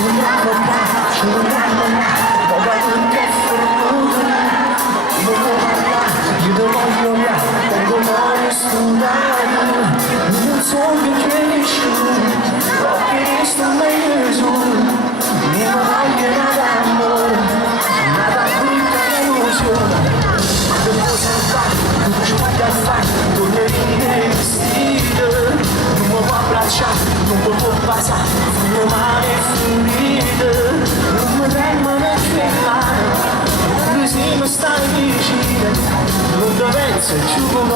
Io non voglio là, tengo male studiare. Non so che cresci, perché sto meglio. Mi voglio nada amor, nada brutta illusione. Quando posso fare, tutto ciò che fai, tornerei vestito. Non mi può abbracciare, non mi può baciare, fino male finito. Non mi vengono a fermare, così mi stai vicino. Non penso più come